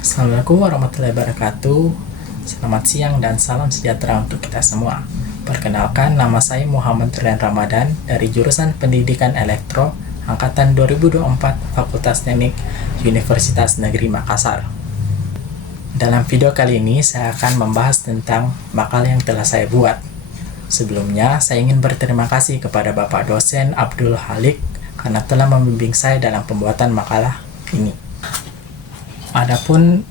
Assalamualaikum warahmatullahi wabarakatuh. Selamat siang dan salam sejahtera untuk kita semua. Perkenalkan, nama saya Muhammad Rian Ramadan dari jurusan Pendidikan Elektro angkatan 2024 Fakultas Teknik Universitas Negeri Makassar. Dalam video kali ini saya akan membahas tentang makalah yang telah saya buat. Sebelumnya, saya ingin berterima kasih kepada Bapak dosen Abdul Halik karena telah membimbing saya dalam pembuatan makalah ini. Adapun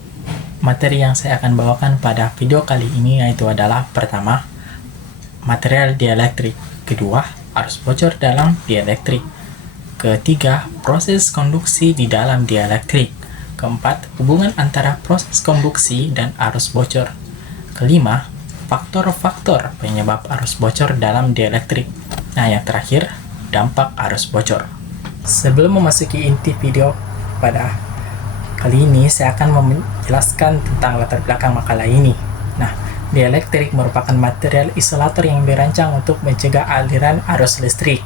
materi yang saya akan bawakan pada video kali ini yaitu adalah pertama, material dielektrik, kedua, arus bocor dalam dielektrik, ketiga, proses konduksi di dalam dielektrik, keempat, hubungan antara proses konduksi dan arus bocor, kelima, faktor-faktor penyebab arus bocor dalam dielektrik. Nah, yang terakhir, dampak arus bocor. Sebelum memasuki inti video pada kali ini, saya akan menjelaskan tentang latar belakang makalah ini. Nah, dielektrik merupakan material isolator yang dirancang untuk mencegah aliran arus listrik.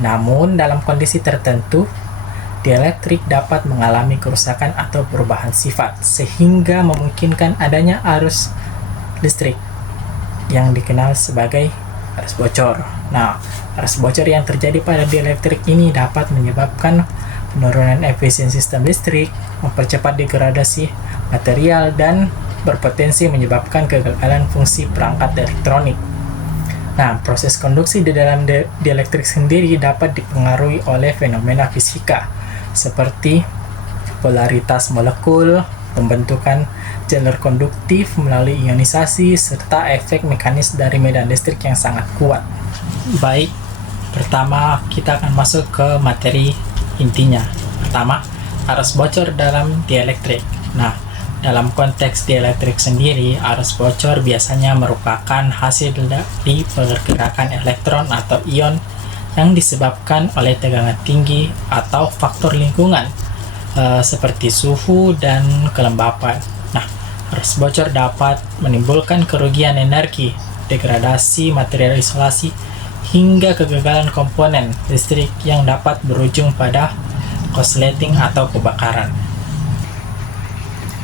Namun, dalam kondisi tertentu, dielektrik dapat mengalami kerusakan atau perubahan sifat, sehingga memungkinkan adanya arus listrik yang dikenal sebagai arus bocor. Nah, arus bocor yang terjadi pada dielektrik ini dapat menyebabkan penurunan efisiensi sistem listrik, mempercepat degradasi material, dan berpotensi menyebabkan kegagalan fungsi perangkat elektronik. Nah, proses konduksi di dalam dielektrik sendiri dapat dipengaruhi oleh fenomena fisika seperti polaritas molekul, pembentukan jalur konduktif melalui ionisasi, serta efek mekanis dari medan listrik yang sangat kuat. Baik, pertama kita akan masuk ke materi intinya. Pertama, arus bocor dalam dielektrik. Nah, dalam konteks dielektrik sendiri, arus bocor biasanya merupakan hasil dari pergerakan elektron atau ion yang disebabkan oleh tegangan tinggi atau faktor lingkungan seperti suhu dan kelembapan. Nah, arus bocor dapat menimbulkan kerugian energi, degradasi material isolasi, hingga kegagalan komponen listrik yang dapat berujung pada korsleting atau kebakaran.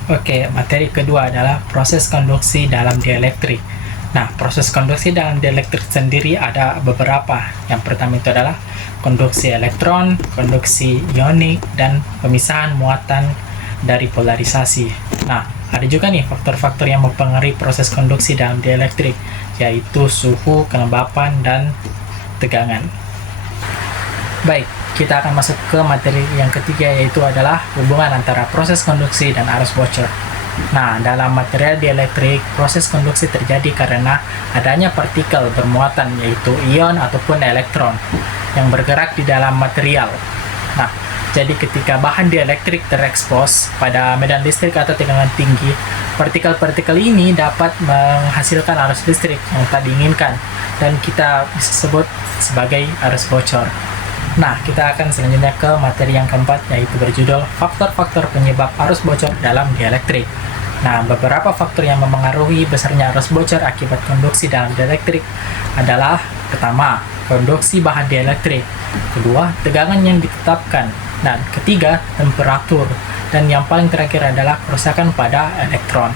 Oke, materi kedua adalah proses konduksi dalam dielektrik. Nah, proses konduksi dalam dielektrik sendiri ada beberapa. Yang pertama itu adalah konduksi elektron, konduksi ionik, dan pemisahan muatan dari polarisasi. Nah, ada juga nih faktor-faktor yang mempengaruhi proses konduksi dalam dielektrik, yaitu suhu, kelembapan, dan tegangan. Baik, kita akan masuk ke materi yang ketiga, yaitu adalah hubungan antara proses konduksi dan arus bocor. Nah, dalam material dielektrik, proses konduksi terjadi karena adanya partikel bermuatan, yaitu ion ataupun elektron, yang bergerak di dalam material. Nah, jadi ketika bahan dielektrik terekspos pada medan listrik atau tegangan tinggi, partikel-partikel ini dapat menghasilkan arus listrik yang tak diinginkan, dan kita bisa sebut sebagai arus bocor. Nah, kita akan selanjutnya ke materi yang keempat, yaitu berjudul faktor-faktor penyebab arus bocor dalam dielektrik. Nah, beberapa faktor yang memengaruhi besarnya arus bocor akibat konduksi dalam dielektrik adalah: pertama, konduksi bahan dielektrik, kedua, tegangan yang ditetapkan, dan ketiga, temperatur, dan yang paling terakhir adalah kerusakan pada elektron.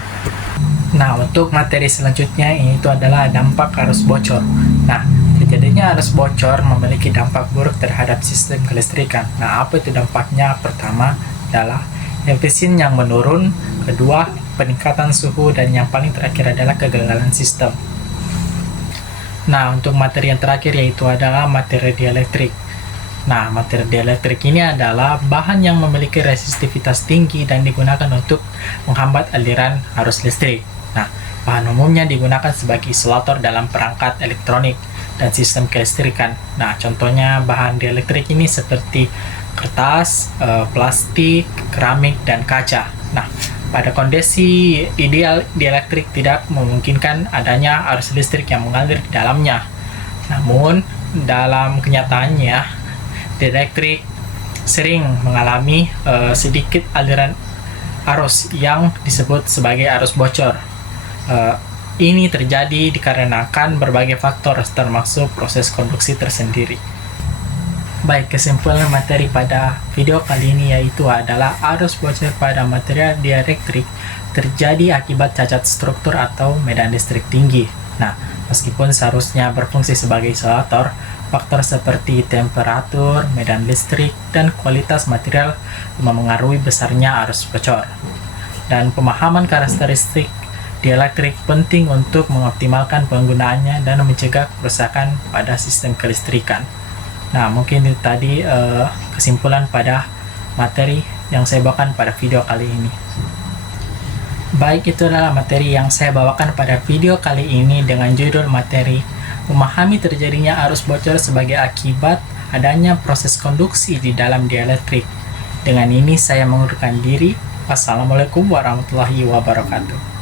Nah, untuk materi selanjutnya itu adalah dampak arus bocor. Nah, terjadinya arus bocor memiliki dampak buruk terhadap sistem kelistrikan. Nah, apa itu dampaknya? Pertama adalah efisien yang menurun, kedua, peningkatan suhu, dan yang paling terakhir adalah kegagalan sistem. Nah, untuk materi yang terakhir yaitu adalah materi dielektrik. Nah, materi dielektrik ini adalah bahan yang memiliki resistivitas tinggi dan digunakan untuk menghambat aliran arus listrik. Nah, bahan umumnya digunakan sebagai isolator dalam perangkat elektronik dan sistem kelistrikan. Nah, contohnya bahan dielektrik ini seperti kertas, plastik, keramik, dan kaca. Nah, pada kondisi ideal, dielektrik tidak memungkinkan adanya arus listrik yang mengalir di dalamnya. Namun, dalam kenyataannya, dielektrik sering mengalami sedikit aliran arus yang disebut sebagai arus bocor. Ini terjadi dikarenakan berbagai faktor termasuk proses konduksi tersendiri. Baik, kesimpulan materi pada video kali ini yaitu adalah arus bocor pada material dieelektrik terjadi akibat cacat struktur atau medan listrik tinggi. Nah, meskipun seharusnya berfungsi sebagai isolator, faktor seperti temperatur, medan listrik, dan kualitas material memengaruhi besarnya arus bocor. Dan pemahaman karakteristik dieelektrik penting untuk mengoptimalkan penggunaannya dan mencegah kerusakan pada sistem kelistrikan. Nah, mungkin itu tadi kesimpulan pada materi yang saya bawakan pada video kali ini. Baik, itu adalah materi yang saya bawakan pada video kali ini dengan judul materi memahami terjadinya arus bocor sebagai akibat adanya proses konduksi di dalam dieelektrik. Dengan ini saya mengundurkan diri. Wassalamualaikum warahmatullahi wabarakatuh.